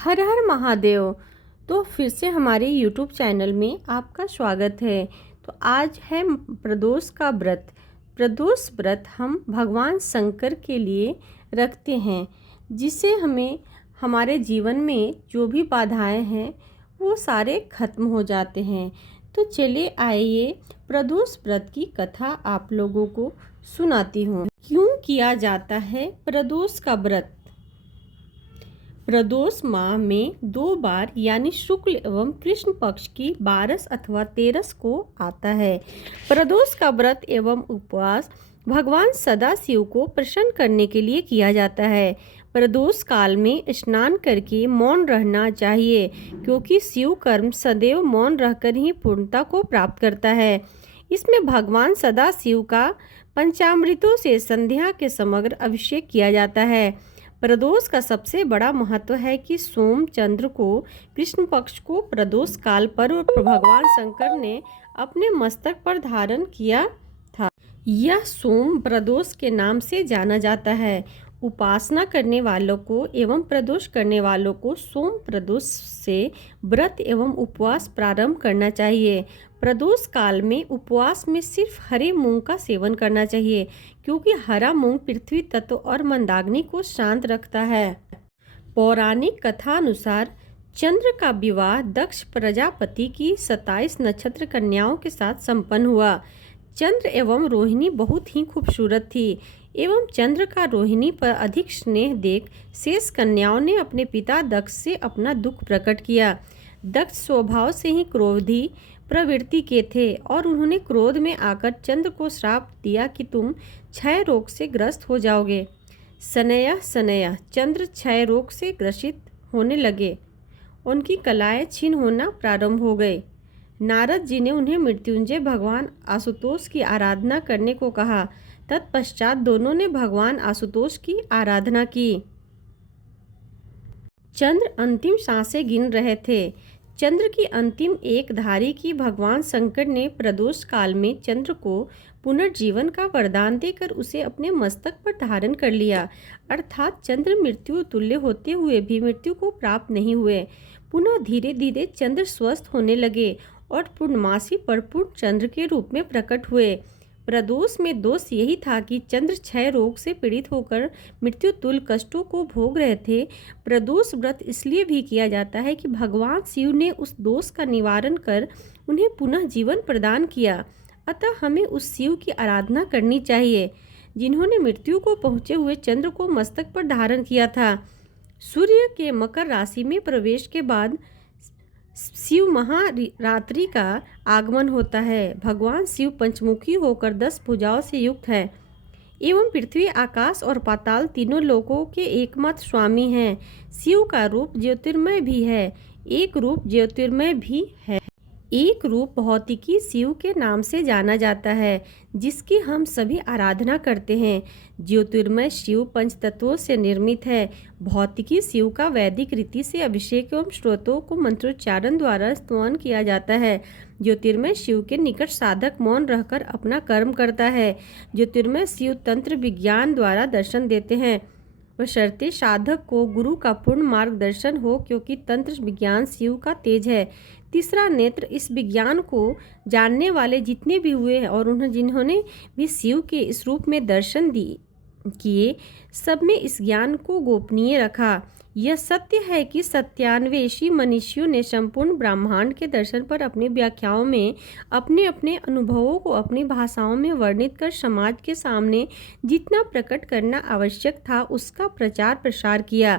हर हर महादेव। तो फिर से हमारे यूट्यूब चैनल में आपका स्वागत है। तो आज है प्रदोष का व्रत। प्रदोष व्रत हम भगवान शंकर के लिए रखते हैं, जिससे हमें हमारे जीवन में जो भी बाधाएं हैं वो सारे खत्म हो जाते हैं। तो चलिए आइए प्रदोष व्रत की कथा आप लोगों को सुनाती हूँ। क्यों किया जाता है प्रदोष का व्रत? प्रदोष माह में 2 बार यानी शुक्ल एवं कृष्ण पक्ष की 12 अथवा 13 को आता है। प्रदोष का व्रत एवं उपवास भगवान सदाशिव को प्रसन्न करने के लिए किया जाता है। प्रदोष काल में स्नान करके मौन रहना चाहिए, क्योंकि शिव कर्म सदैव मौन रहकर ही पूर्णता को प्राप्त करता है। इसमें भगवान सदाशिव का पंचामृतों से संध्या के समग्र अभिषेक किया जाता है। प्रदोष का सबसे बड़ा महत्व है कि सोम चंद्र को कृष्ण पक्ष को प्रदोष काल पर भगवान शंकर ने अपने मस्तक पर धारण किया था। यह सोम प्रदोष के नाम से जाना जाता है। उपासना करने वालों को एवं प्रदोष करने वालों को सोम प्रदोष से व्रत एवं उपवास प्रारंभ करना चाहिए। प्रदोष काल में उपवास में सिर्फ हरे मूंग का सेवन करना चाहिए, क्योंकि हरा मूंग पृथ्वी तत्व और मंदाग्नि को शांत रखता है। पौराणिक कथा अनुसार चंद्र का विवाह दक्ष प्रजापति की 27 नक्षत्र कन्याओं के साथ संपन्न हुआ। चंद्र एवं रोहिणी बहुत ही खूबसूरत थी एवं चंद्र का रोहिणी पर अधिक स्नेह देख शेष कन्याओं ने अपने पिता दक्ष से अपना दुख प्रकट किया। दक्ष स्वभाव से ही क्रोधी प्रवृत्ति के थे और उन्होंने क्रोध में आकर चंद्र को श्राप दिया कि तुम क्षय रोग से ग्रस्त हो जाओगे। शनैः चंद्र क्षय रोग से ग्रसित होने लगे। उनकी कलाएं छीन होना प्रारंभ हो गए। नारद जी ने उन्हें मृत्युंजय भगवान आशुतोष की आराधना करने को कहा। तत्पश्चात दोनों ने भगवान आशुतोष की आराधना की। चंद्र अंतिम सांसें गिन रहे थे। चंद्र की अंतिम एक धारी की भगवान शंकर ने प्रदोष काल में चंद्र को पुनर्जीवन का वरदान देकर उसे अपने मस्तक पर धारण कर लिया, अर्थात चंद्र मृत्यु तुल्य होते हुए भी मृत्यु को प्राप्त नहीं हुए। पुनः धीरे धीरे चंद्र स्वस्थ होने लगे और पूर्णमासी परिपूर्ण चंद्र के रूप में प्रकट हुए। प्रदोष में दोष यही था कि चंद्र क्षय रोग से पीड़ित होकर मृत्यु तुल्य कष्टों को भोग रहे थे। प्रदोष व्रत इसलिए भी किया जाता है कि भगवान शिव ने उस दोष का निवारण कर उन्हें पुनः जीवन प्रदान किया। अतः हमें उस शिव की आराधना करनी चाहिए, जिन्होंने मृत्यु को पहुँचे हुए चंद्र को मस्तक पर धारण किया था। सूर्य के मकर राशि में प्रवेश के बाद शिव महारात्रि का आगमन होता है। भगवान शिव पंचमुखी होकर 10 भुजाओं से युक्त है एवं पृथ्वी आकाश और पाताल तीनों लोकों के एकमात्र स्वामी हैं। शिव का रूप ज्योतिर्मय भी है, एक रूप ज्योतिर्मय भी है। एक रूप भौतिकी शिव के नाम से जाना जाता है, जिसकी हम सभी आराधना करते हैं। ज्योतिर्मय शिव पंचतत्वों से निर्मित है। भौतिकी शिव का वैदिक रीति से अभिषेक एवं स्त्रोतों को मंत्रोच्चारण द्वारा स्तवन किया जाता है। ज्योतिर्मय शिव के निकट साधक मौन रहकर अपना कर्म करता है। ज्योतिर्मय शिव तंत्र विज्ञान द्वारा दर्शन देते हैं, बशर्ते साधक को गुरु का पूर्ण मार्गदर्शन हो, क्योंकि तंत्र विज्ञान शिव का तेज है। तीसरा नेत्र इस विज्ञान को जानने वाले जितने भी हुए हैं और जिन्होंने भी शिव के इस रूप में दर्शन किए, सब में इस ज्ञान को गोपनीय रखा। यह सत्य है कि सत्यान्वेषी मनुष्यों ने संपूर्ण ब्रह्मांड के दर्शन पर अपनी व्याख्याओं में अपने अपने अनुभवों को अपनी भाषाओं में वर्णित कर समाज के सामने जितना प्रकट करना आवश्यक था उसका प्रचार प्रसार किया।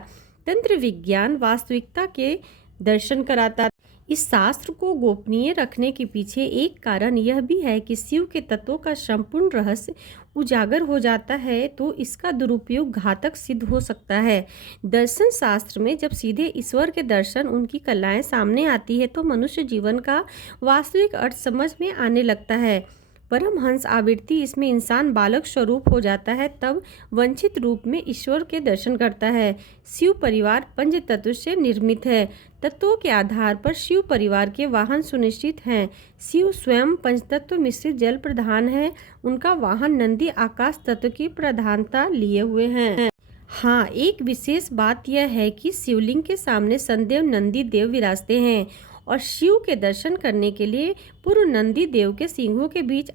तंत्र विज्ञान वास्तविकता के दर्शन कराता। इस शास्त्र को गोपनीय रखने के पीछे एक कारण यह भी है कि शिव के तत्वों का संपूर्ण रहस्य उजागर हो जाता है तो इसका दुरुपयोग घातक सिद्ध हो सकता है। दर्शन शास्त्र में जब सीधे ईश्वर के दर्शन उनकी कलाएं सामने आती है तो मनुष्य जीवन का वास्तविक अर्थ समझ में आने लगता है। परमहंस आवृत्ति इसमें इंसान बालक स्वरूप हो जाता है, तब वंचित रूप में ईश्वर के दर्शन करता है। शिव परिवार पंच तत्व से निर्मित है। तत्वों के आधार पर शिव परिवार के वाहन सुनिश्चित हैं। शिव स्वयं पंचतत्व मिश्रित जल प्रधान है। उनका वाहन नंदी आकाश तत्व की प्रधानता लिए हुए हैं। हाँ, एक विशेष बात यह है कि शिवलिंग के सामने शनिदेव नंदी देव विराजते हैं और शिव के दर्शन करने के लिए पूर्व नंदी देव के सिंहों के बीच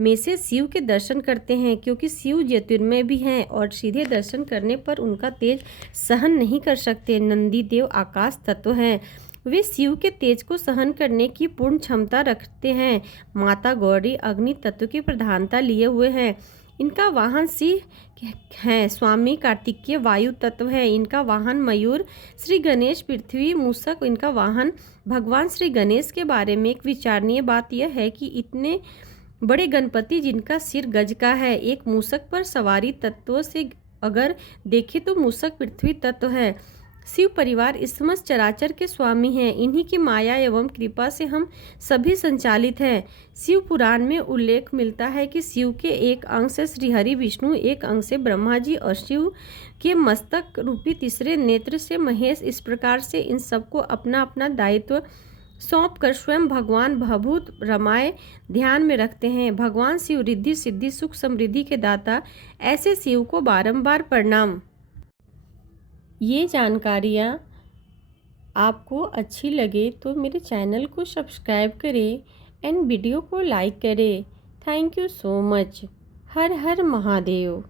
में से शिव के दर्शन करते हैं, क्योंकि शिव ज्योतिर्मय भी हैं और सीधे दर्शन करने पर उनका तेज सहन नहीं कर सकते। नंदी देव आकाश तत्व हैं, वे शिव के तेज को सहन करने की पूर्ण क्षमता रखते हैं। माता गौरी अग्नि तत्व की प्रधानता लिए हुए हैं, इनका वाहन सिंह है। स्वामी कार्तिकेय वायु तत्व है, इनका वाहन मयूर। श्री गणेश पृथ्वी मूषक, इनका वाहन भगवान श्री गणेश के बारे में एक विचारणीय बात यह है कि इतने बड़े गणपति जिनका सिर गज का है, एक मूषक पर सवारी तत्वों से अगर देखें तो मूषक पृथ्वी तत्व है। शिव परिवार इस समस्त चराचर के स्वामी हैं, इन्हीं की माया एवं कृपा से हम सभी संचालित हैं। शिव पुराण में उल्लेख मिलता है कि शिव के एक अंग से श्रीहरि विष्णु, एक अंग से ब्रह्मा जी और शिव के मस्तक रूपी तीसरे नेत्र से महेश। इस प्रकार से इन सबको अपना अपना दायित्व सौंप कर स्वयं भगवान भभूत रमाए ध्यान में रखते हैं। भगवान शिव रिद्धि सिद्धि सुख समृद्धि के दाता, ऐसे शिव को बारंबार प्रणाम। ये जानकारियाँ आपको अच्छी लगे तो मेरे चैनल को सब्सक्राइब करें एंड वीडियो को लाइक करें। Thank you so much. Her her Mahadev.